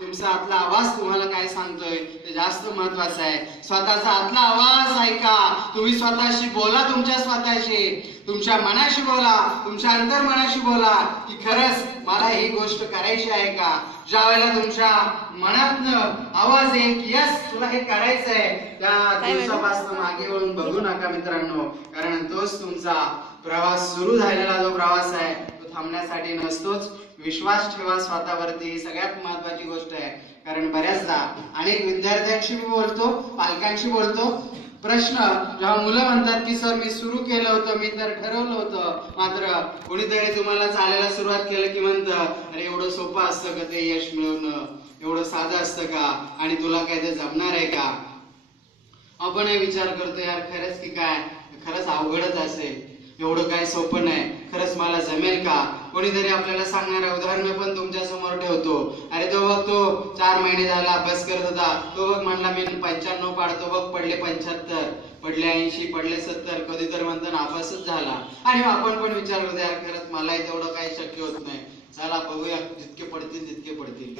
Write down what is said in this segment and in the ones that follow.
तुमचा आतला आवाज तुम्हाला काय सांगतोय? ते जास्त महत्वाचं आहे. स्वतःचा आतला आवाज ऐका. तुम्ही स्वतःशी बोला तुमच्या स्वतःशी. तुमच्या मनाशी बोला. तुमच्या अंतर्मनाशी बोला. की खरंच मला ही गोष्ट करायची आहे का? ज्या वेळेला तुमच्या मनातनं आवाज येईल की यस तुला हे करायचं आहे त्या? दिवसापासून मागे वळून बघू नका मित्रांनो. कारण तोच तुमचा प्रवास सुरू झालेला जो प्रवास आहे थांबण्यासाठी नसतोच. विश्वास ठेवा स्वतःवरती. ही सगळ्यात महत्वाची गोष्ट आहे. कारण बऱ्याचदा अनेक विद्यार्थ्यांशी मी बोलतो पालकांशी बोलतो. प्रश्न जेव्हा मुलं म्हणतात की सर मी सुरू केलं होतं मी तर ठरवलं होतं. मात्र कोणीतरी तुम्हाला चालायला सुरुवात केलं की म्हणतं अरे एवढं सोपं असतं का ते यश मिळवणं? एवढं साधं असतं का? आणि तुला काय ते जमणार आहे का? आपण हे विचार करतो यार खरंच की काय? खरंच अवघडच असेल. एवढं काय सोपं नाही. खरंच मला जमेल का? कोणीतरी आपल्याला सांगणारा उदाहरण पण तुमच्यासमोर ठेवतो. अरे तो बघ तो चार महिने झाला अभ्यास करत होता. तो बघ म्हणला मी पंच्याण्णव पाडतो बघ पडले पंच्याहत्तर पडले ऐंशी पडले सत्तर कधी तर म्हणतो नापासच झाला. आणि आपण पण विचार करतो यार खरंच मलाही तेवढं काही शक्य होत नाही. चला बघूया जितके पडतील तितके पडतील.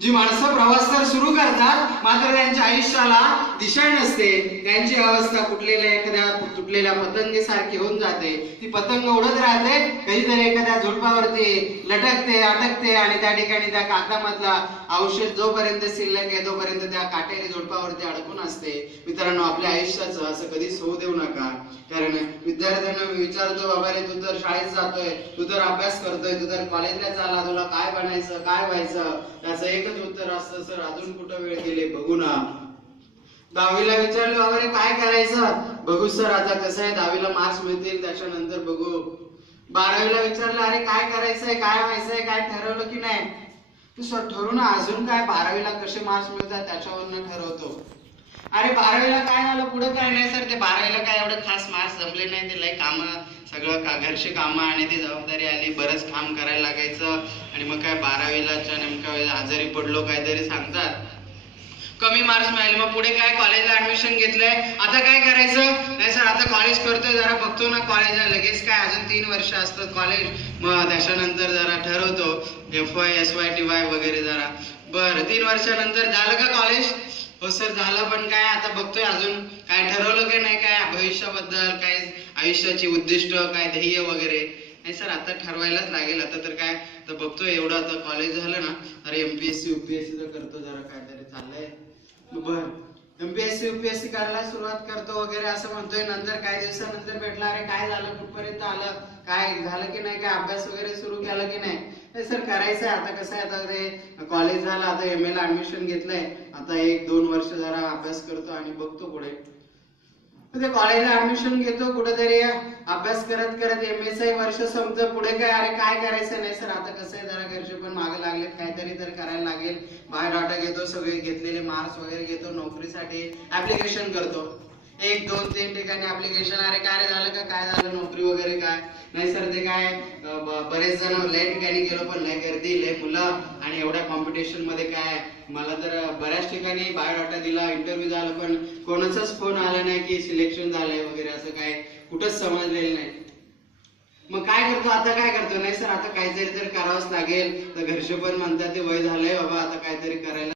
जी माणसं प्रवास तर सुरू करतात मात्र त्यांच्या आयुष्याला दिशा नसते. त्यांची अवस्था कुठलेल्या एखाद्या तुटलेल्या पतंगेसारखी होऊन जाते. ती पतंग उडत राहते कधीतरी एखाद्या झुडपावरती लटकते अटकते आणि त्या ठिकाणी त्या कागदामधला औषध जोपर्यंत शिल्लक आहे तोपर्यंत त्या काटेरी झुडपावरती अडकून असते. मित्रांनो आपल्या आयुष्याचं असं कधीच होऊ देऊ नका. कारण विद्यार्थ्यांना मी विचारतो बाबा रे तू तर शाळेत जातोय तू तर अभ्यास करतोय तू तर कॉलेजला चाला तुला काय बनायचं काय व्हायचं? त्याचं एकच उत्तर असतं सर अजून कुठं वेळ गेले? बघू ना. दहावीला विचारलं वगैरे काय करायचं? बघू सर आता कसं आहे दहावीला मार्क्स मिळतील त्याच्यानंतर बघू. बारावीला विचारलं अरे काय करायचंय काय व्हायचंय काय ठरवलं की नाही? तू सर ठरू ना अजून काय बारावीला कसे मार्क्स मिळतात त्याच्यावरनं ठरवतो. अरे बारावीला काय झालं? पुढे काय नाही सर ते बारावीला काय एवढं खास मार्क्स जमले नाही. ते लई कामं सगळं का घरची कामं आणि ती जबाबदारी आली. बरंच काम करायला लागायचं. आणि मग काय बारावीलाच्या नेमक्या वेळेला आजारी पडलो काहीतरी सांगतात. कमी मार्क्स मिळाले. मग पुढे काय? कॉलेजला ऍडमिशन घेतलंय. आता काय करायचं? नाही सर कॉलेज करतोय जरा बघतो ना कॉलेज लगेच काय अजून तीन वर्ष असतात कॉलेज मग त्याच्यानंतर जरा ठरवतो. F Y S Y T Y वगैरे जरा. बरं तीन वर्षानंतर झालं का कॉलेज हो सर झालं पण काय आता बघतोय अजून. काय ठरवलं की नाही काय भविष्याबद्दल काय आयुष्याची उद्दिष्ट काय ध्येय वगैरे. नाही सर आता ठरवायलाच लागेल. आता तर काय तर बघतोय एवढं आता कॉलेज झालं ना. अरे एमपीएससी युपीएससी तर करतो जरा काहीतरी चाललंय. बर. एमपीएससी युपीएससी करायला सुरुवात करतो वगैरे असं म्हणतोय. नंतर काही दिवसानंतर भेटला अरे काय झालं? कुठपर्यंत आलं? काय झालं की नाही? काय अभ्यास वगैरे सुरू केला की नाही? नाही सर करायचंय. आता कसं आहे? आता ते कॉलेज झालं आता एम ए ला ऍडमिशन घेतलंय. आता एक दोन वर्ष जरा अभ्यास करतो आणि बघतो पुढे. ते कॉलेजला ऍडमिशन घेतो कुठेतरी अभ्यास करत करत एम एस वर्ष संपतं पुढे काय अरे काय करायचं नाही सर? आता कसं आहे जरा घरचे पण मागे लागले काहीतरी तर करायला लागेल. बाय डाटा घेतो सगळे घेतलेले मार्क्स वगैरे घेतो नोकरीसाठी ऍप्लिकेशन करतो. एक दोन तीन ठिकाणी ऍप्लिकेशन अरे काय रे झालं का? काय झालं? नोकरी वगैरे काय? नाही सर ते काय बरेच जण लय ठिकाणी गेलो पण लय गर्दी लय मुलं आणि एवढ्या कॉम्पिटिशनमध्ये काय मला तर बऱ्याच ठिकाणी बायोडाटा दिला इंटरव्ह्यू झाला पण कोणाचाच फोन आला नाही की सिलेक्शन झालंय वगैरे असं काय कुठंच समजलेलं नाही. मग काय करतो? आता काय करतो? नाही सर आता काहीतरी तर करावंच लागेल. तर घरचे पण म्हणतात ते वय झालंय बाबा आता काहीतरी करायला